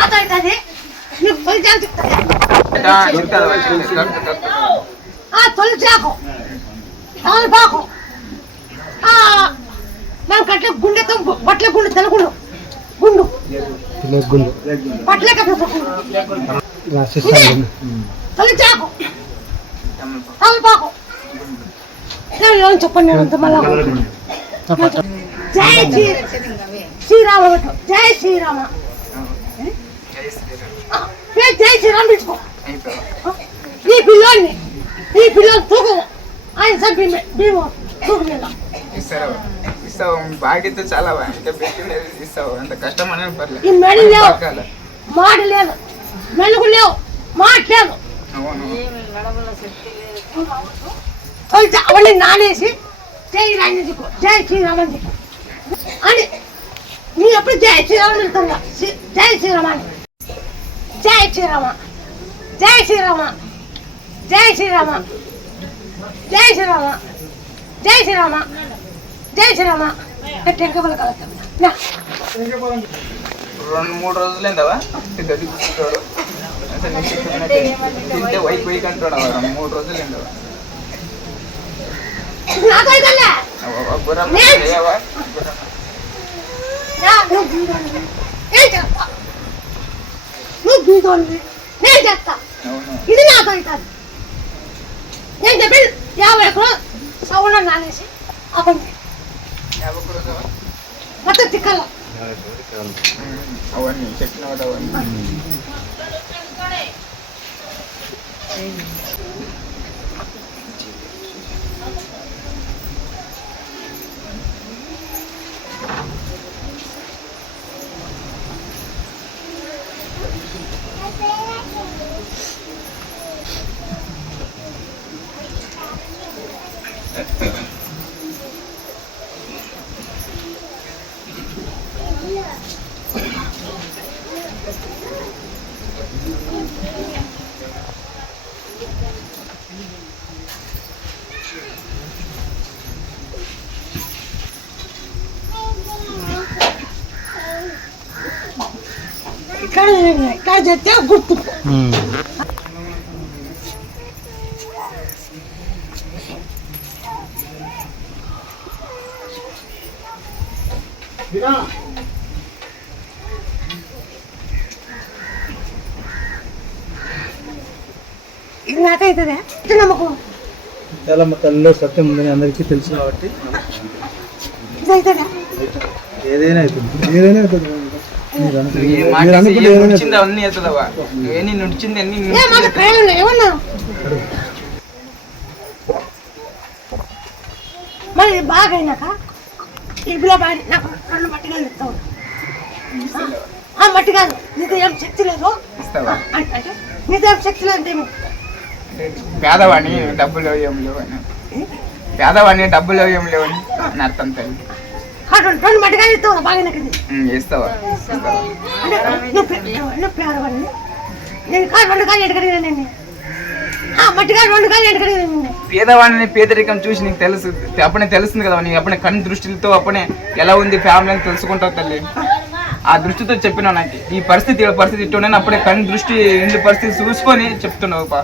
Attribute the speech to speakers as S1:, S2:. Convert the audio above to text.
S1: నాతో అవుతుంది నీకు తొలి చాకు చెప్తాను
S2: ఇట్టా ఇరుకాదు కరెక్ట్ కరెక్ట్
S1: ఆ తొలి చాకు తమలపాకు ఆ మనం కట్ల గుండెతో బట్టల గుండె తెలగుండు గుండు. బట్టల గుండు. తొలి చాకు తమలపాకు ఎవరు చెప్పండి నేను అంత మళ్ళా? జై శ్రీ శ్రీరామ పెట్టు. జై శ్రీరామ. జై శ్రీరామ పెట్టుకో ఈ పిల్లోని ఈ పిల్లోని తూకు. ఆయన సభ్యు భీము తూకు
S2: ఇస్తావు? బాధ్యత చాలా. ఇంకా పెట్టింది ఇస్తావు? అంత కష్టం అనేది పర్లేదు.
S1: ఈ మెడలు లేవు. మాట లేదు మెలుగు లేవు. మాట లేదు అవన్నీ నానేసి జై రాజు చెప్పు. జై శ్రీరామ అని చెప్పు. అని. నీ ఎప్పుడు జై శ్రీరామ వెళ్తున్నా జై శ్రీరామ అని జై శ్రీరామ జై శ్రీరామ జై శ్రీరామ జై శ్రీరామ జై శ్రీరామ జై శ్రీరామ. టెంకబల కలుగుతాం
S2: రెండు మూడు రోజులు ఏందవా గది కూర్చుంటాడు. తింటే వైపు వైపు అంటాడు. రెండు మూడు రోజులు ఏందవా గుర్రం గుర్రం
S1: బీదోనివి. నేను
S2: అవును?
S1: ఇది నాతో అవుతుంది నేను చెప్పి యాభై ఎకరాలు సౌండ్ నానేసి
S2: రోజులు
S1: మొత్తం తిక్కల
S2: అవన్నీ చెప్పిన అవన్నీ.
S1: ఇక్కడ ఇక్కడ చెప్తే గుర్తు ఇది నాకైతుందే నమ్మకం
S3: చాలా మా తల్లిలో సత్యం ఉందని అందరికీ తెలుసు కాబట్టి. ఏదైనా అవుతుంది. ఏదైనా అవుతుంది. మీరు
S1: బాగా అయినాక ఇదిలో బాగా నాకు రెండు మట్టిగా ఇస్తావు ఆ మట్టి కాదు నీకు ఏం శక్తి లేదు.
S2: ఇస్తావా?
S1: అంటే నీకు ఏం శక్తి లేదు
S2: పేదవాణి డబ్బులు ఏం లేవు పేదవాణి డబ్బులు ఏం లేవు అని అర్థం తల్లి
S1: రెండు మట్టిగా ఇస్తావు బాగా నాకు
S2: ఇస్తావా?
S1: నువ్వు పేదవాడిని నేను కాదు రెండు కాదు ఎడగడిగిన నేను ఆ మట్టిగా రెండు కాదు ఎడగడిగిన నేను
S2: పేదవాడిని పేదరికం చూసి నీకు తెలుసు అప్పుడే తెలుస్తుంది కదా నీకు అప్పుడే కన్ను దృష్టితో అప్పుడే ఎలా ఉంది ఫ్యామిలీ అని తెలుసుకుంటావు తల్లి. ఆ దృష్టితో చెప్పినావు నాకు. ఈ పరిస్థితి పరిస్థితి ఇట్టునే అప్పుడే కన్ను దృష్టి ఇంటి పరిస్థితి చూసుకొని చెప్తున్నావు పా.